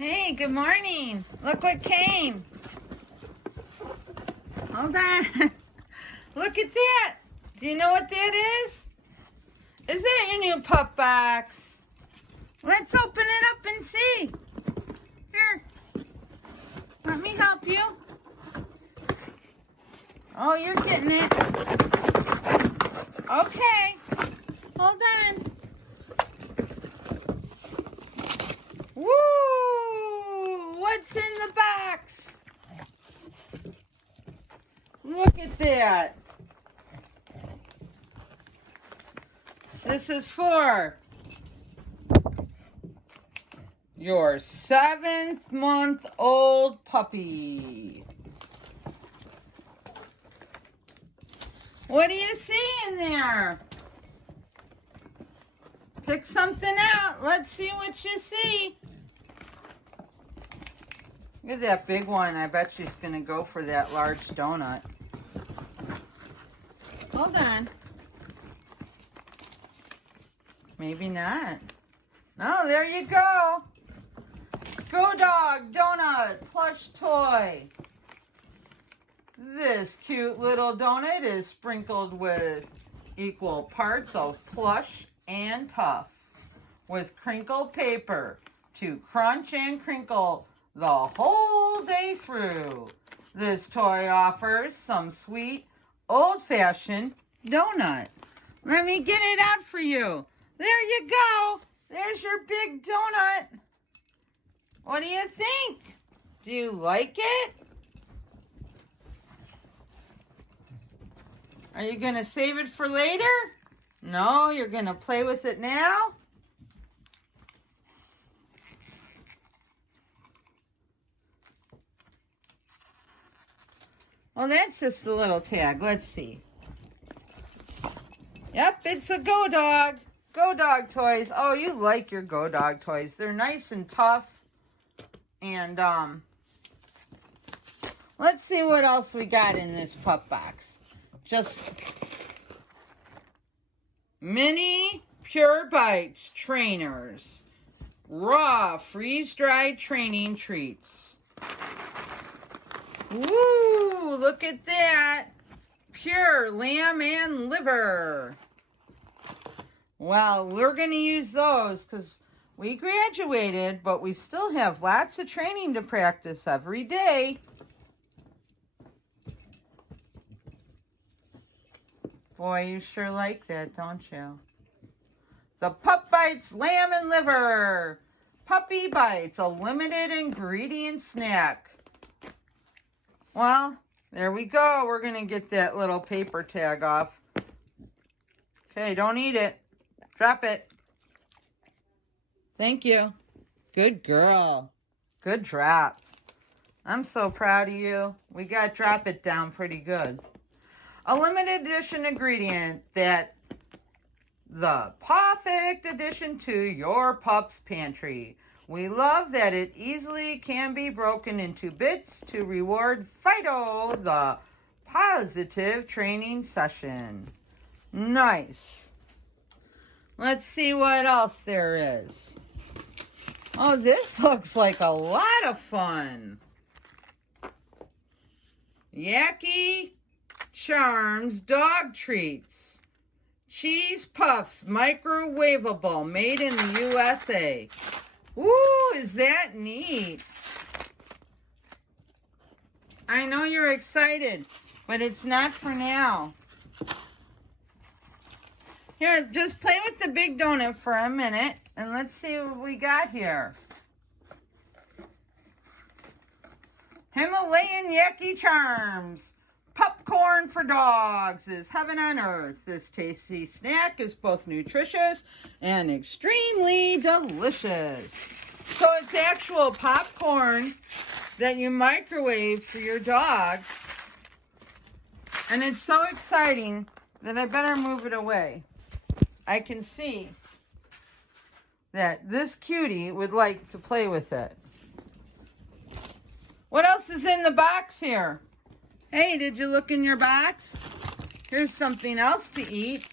Hey, good morning. Look what came. Hold on. Look at that. Do you know what that is? Is that your new pup box? Let's open it up and see. Here. Let me help you. Oh, you're getting it. Okay. Hold on. Woo! What's in the box? Look at that. This is for your 7-month-old puppy. What do you see in there? Pick something out. Let's see what you see. Look at that big one. I bet she's going to go for that large donut. Hold on. Maybe not. No, there you go. Go Dog Donut Plush Toy. This cute little donut is sprinkled with equal parts of plush and tough, with crinkle paper to crunch and crinkle the whole day through. This toy offers some sweet, old-fashioned donut. Let me get it out for you. There you go. There's your big donut. What do you think? Do you like it? Are you going to save it for later? No, you're going to play with it now? Well, that's just a little tag. Let's see. Yep, it's a Go Dog. Go Dog toys. Oh, you like your Go Dog toys. They're nice and tough. And, let's see what else we got in this pup box. Just mini Pure Bites trainers. Raw freeze-dried training treats. Woo! Look at that. Pure lamb and liver. Well, we're going to use those because we graduated, but we still have lots of training to practice every day. Boy, you sure like that, don't you? The Pup Bites Lamb and Liver. Puppy Bites, a limited ingredient snack. Well, there we go. We're going to get that little paper tag off. Okay, don't eat it. Drop it. Thank you. Good girl. Good drop. I'm so proud of you. We got drop it down pretty good. A limited edition ingredient that the perfect addition to your pup's pantry. We love that it easily can be broken into bits to reward Fido, the positive training session. Nice. Let's see what else there is. Oh, this looks like a lot of fun. Yacky Charms dog treats. Cheese puffs, microwavable, made in the USA. Ooh, is that neat? I know you're excited, but it's not for now. Here, just play with the big donut for a minute, and let's see what we got here. Himalayan Yacky Charms. Popcorn for dogs is heaven on earth. This tasty snack is both nutritious and extremely delicious. So it's actual popcorn that you microwave for your dog. And it's so exciting that I better move it away. I can see that this cutie would like to play with it. What else is in the box here? Hey, did you look in your box? Here's something else to eat.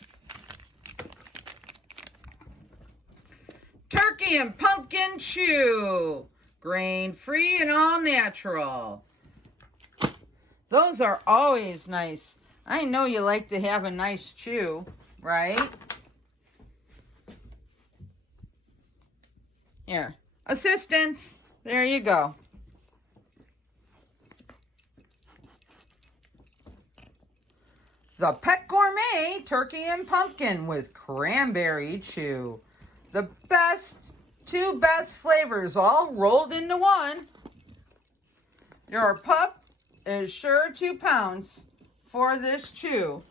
Turkey and pumpkin chew. Grain-free and all natural. Those are always nice. I know you like to have a nice chew, right? Here, assistance. There you go. The Pet Gourmet Turkey and Pumpkin with Cranberry Chew. The two best flavors all rolled into one. Your pup is sure to pounce for this chew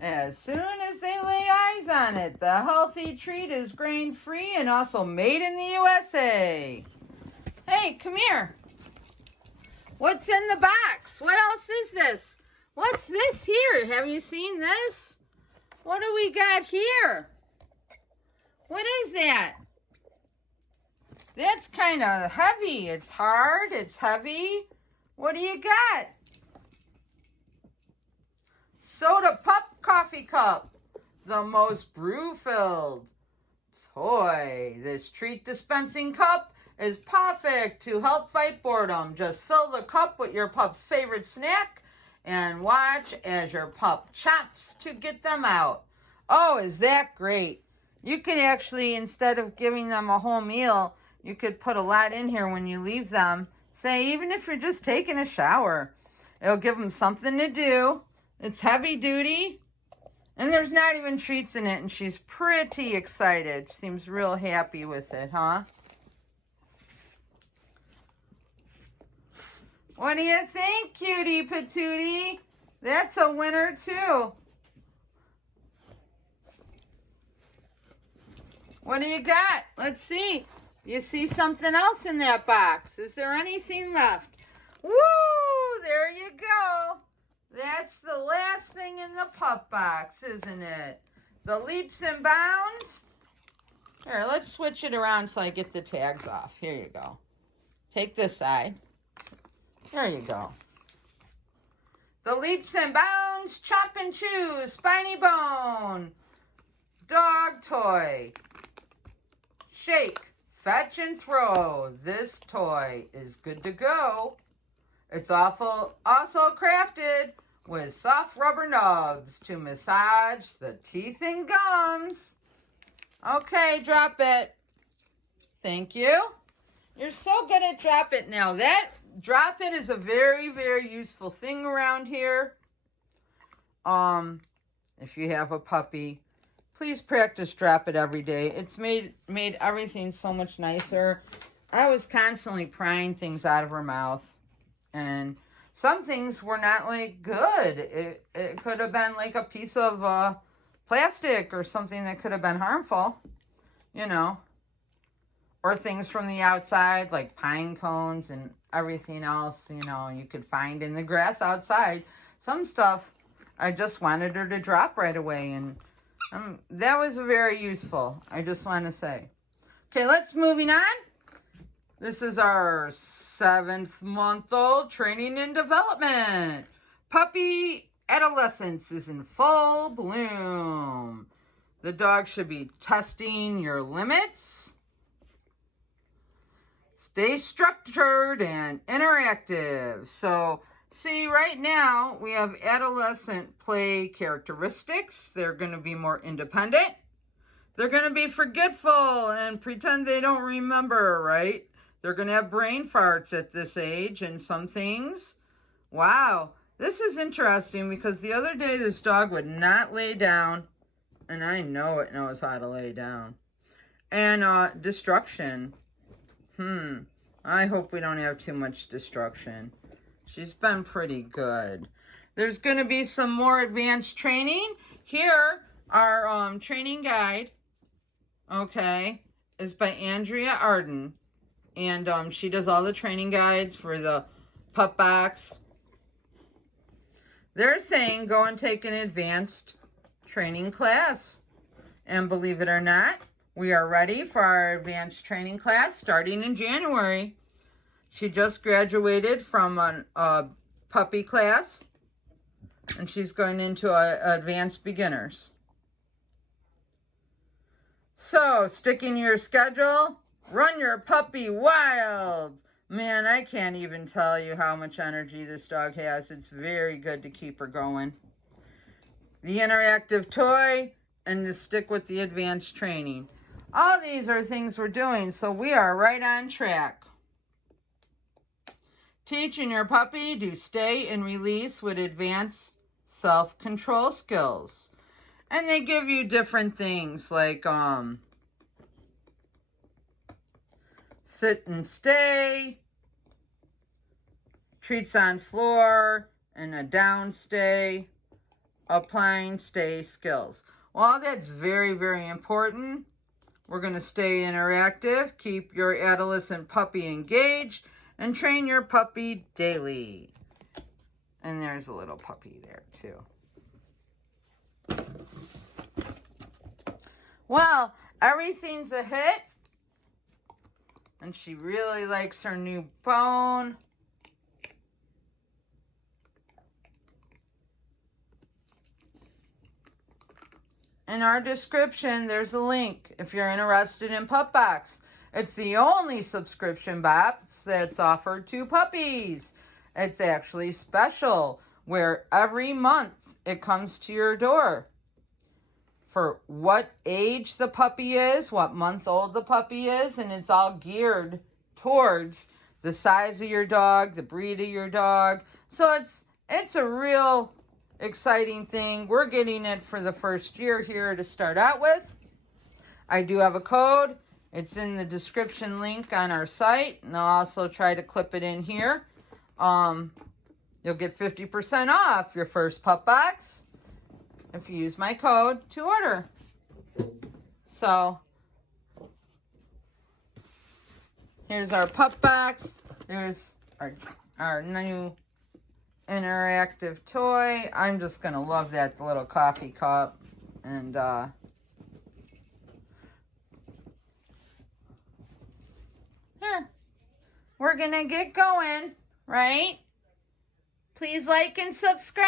as soon as they lay eyes on it. The healthy treat is grain-free and also made in the USA. Hey, come here. What's in the box? What else is this? What's this here? Have you seen this? What do we got here? What is that? That's kind of heavy. It's hard. It's heavy. What do you got? Soda Pup Coffee Cup. The most brew-filled toy. This treat dispensing cup is perfect to help fight boredom. Just fill the cup with your pup's favorite snack and watch as your pup chops to get them out. Oh, is that great? You could actually, instead of giving them a whole meal, you could put a lot in here when you leave them. Say, even if you're just taking a shower, it'll give them something to do. It's heavy duty, and there's not even treats in it, and she's pretty excited. Seems real happy with it, huh? What do you think, cutie patootie? That's a winner, too. What do you got? Let's see. You see something else in that box. Is there anything left? Woo! There you go. That's the last thing in the pup box, isn't it? The leaps and bounds. Here, let's switch it around so I get the tags off. Here you go. Take this side. There you go. The leaps and bounds, chop and chew, spiny bone, dog toy, shake, fetch and throw. This toy is good to go. It's also crafted with soft rubber nubs to massage the teeth and gums. Okay, drop it. Thank you. You're so good at drop it now. That drop it is a very, very useful thing around here. If you have a puppy, please practice drop it every day. It's made everything so much nicer. I was constantly prying things out of her mouth, and some things were not like good. It could have been like a piece of plastic or something that could have been harmful, you know, or things from the outside like pine cones and everything else, you know, you could find in the grass outside. Some stuff I just wanted her to drop right away, and that was very useful, I just want to say. Okay, let's moving on. This is our 7-month-old training and development. Puppy adolescence is in full bloom. The dog should be testing your limits. Stay structured and interactive. So, see, right now we have adolescent play characteristics. They're going to be more independent. They're going to be forgetful and pretend they don't remember, right? They're going to have brain farts at this age and some things. Wow, this is interesting because the other day this dog would not lay down, and I know it knows how to lay down. And destruction. I hope we don't have too much destruction. She's been pretty good. There's going to be some more advanced training. Here, our training guide, okay, is by Andrea Arden. And she does all the training guides for the PupBox. They're saying go and take an advanced training class. And believe it or not, we are ready for our advanced training class starting in January. She just graduated from a puppy class, and she's going into advanced beginners. So So, sticking to your schedule, run your puppy wild. Man, I can't even tell you how much energy this dog has. It's very good to keep her going. The interactive toy and to stick with the advanced training. All these are things we're doing, so we are right on track. Teaching your puppy to stay and release with advanced self-control skills. And they give you different things like sit and stay, treats on floor, and a down stay, applying stay skills. Well, that's very, very important. We're going to stay interactive, keep your adolescent puppy engaged, and train your puppy daily. And there's a little puppy there too. Well, everything's a hit. And she really likes her new bone. In our description, there's a link if you're interested in PupBox. It's the only subscription box that's offered to puppies. It's actually special, where every month it comes to your door. For what age the puppy is, what month old the puppy is, and it's all geared towards the size of your dog, the breed of your dog. So it's a real exciting thing. We're getting it for the first year here to start out with. I do have a code. It's in the description link on our site, and I'll also try to clip it in here. You'll get 50% off your first PupBox if you use my code to order. So, here's our PupBox. There's our new interactive toy. I'm just going to love that little coffee cup. And, here. We're going to get going, right? Please like and subscribe.